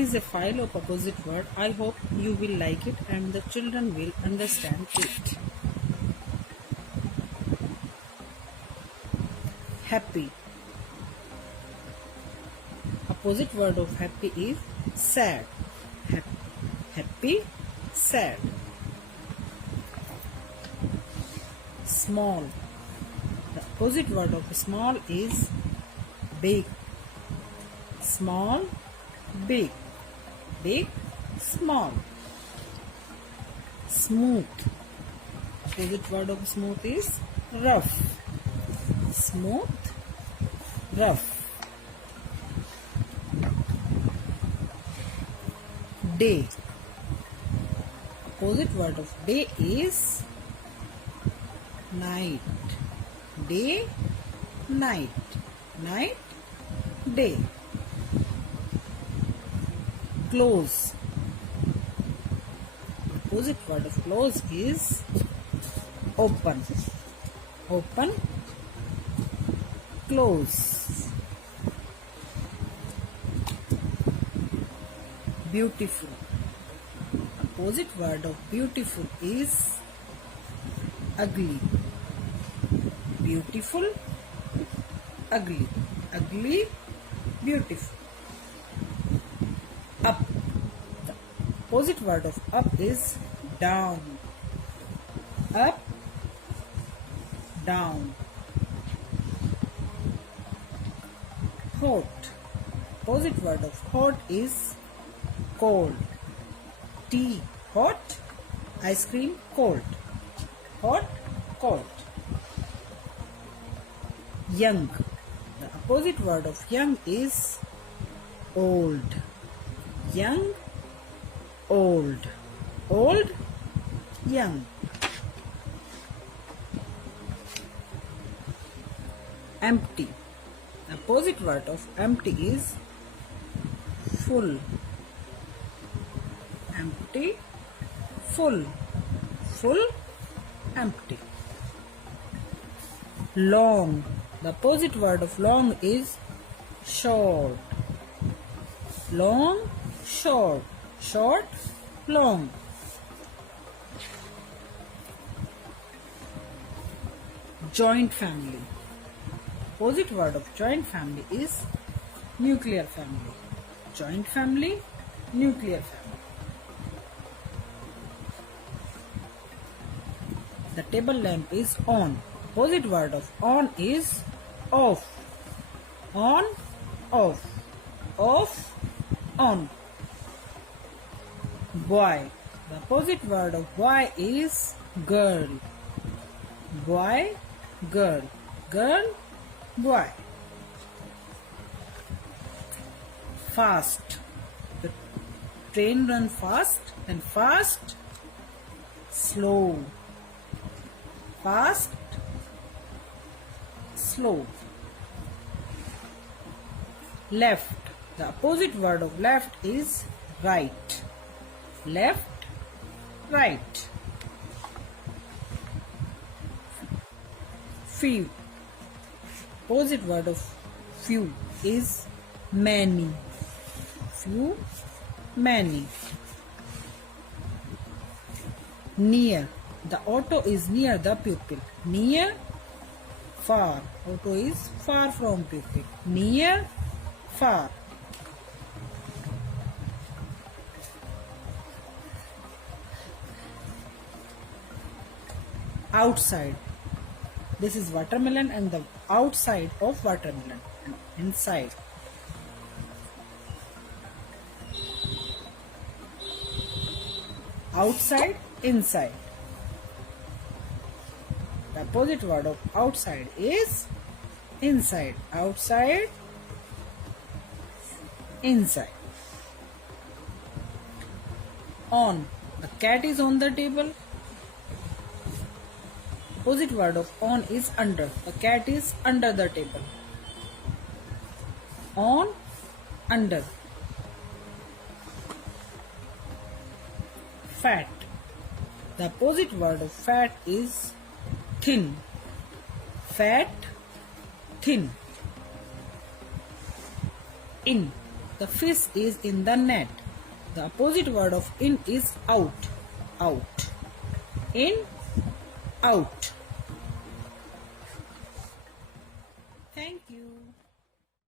Is a file of opposite word. I hope you will like it and the children will understand it. Happy. Opposite word of happy is sad. Happy, sad. Small. The opposite word of small is big. Small, big. Big, small. Smooth. Opposite word of smooth is rough. Smooth, rough. Day. Opposite word of day is night. Day, night. Night, day. Close. Opposite word of close is open. Open, close. Beautiful. Opposite word of beautiful is ugly. Beautiful, ugly. Ugly, beautiful. Up. The opposite word of up is down. Up, down. Hot. Opposite word of hot is cold. Tea, hot. Ice cream, cold. Hot, cold. Young. The opposite word of young is old. Young, old. Old, young. Empty. The opposite word of empty is full. Empty, full. Full, empty. Long. The opposite word of long is short. Long, short. Short, long. Joint family. Opposite word of joint family is nuclear family. Joint family, nuclear family. The table lamp is on. Opposite word of on is off. On, off. Off, on. Boy. The opposite word of boy is girl. Boy, girl. Girl, boy. Fast. The train runs fast and fast, slow. Fast, slow. Left. The opposite word of left is right. Left, right. Few. Opposite word of few is many. Few, many. Near. The auto is near the pupil. Near, far. Auto is far from pupil. Near, far. Outside. This is watermelon and the outside of watermelon. And inside. Outside, inside. The opposite word of outside is inside. Outside, inside. On. The cat is on the table. Opposite word of on is under. The cat is under the table. On, under. Fat. The opposite word of fat is thin. Fat, thin. In. The fish is in the net. The opposite word of in is out. Out. In, out. Thank you.